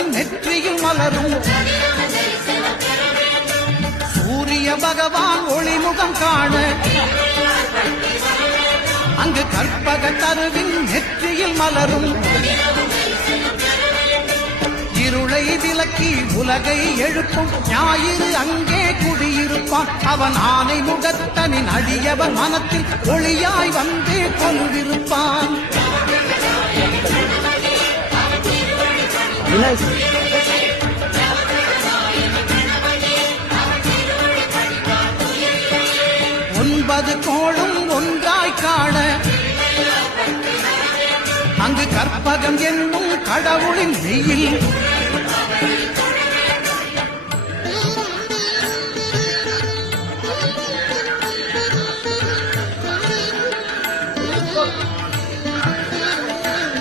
தருவின் நெற்றியில் மலரும் சூரிய பகவான் ஒளிமுகம் காண அங்கு கற்பக தருவின் நெற்றியில் மலரும் இருளை விலக்கி உலகை எழுப்பும் ஞாயிறு அங்கே குடியிருப்பான் அவன் ஆனை முகத்தனின் அடியவன் மனத்தில் ஒளியாய் வந்து கொண்டிருப்பான் ஒன்பது கோளும் ஒன்றாய் காண அங்கு கற்பகம் என்னும் கடவுளின் வெயில்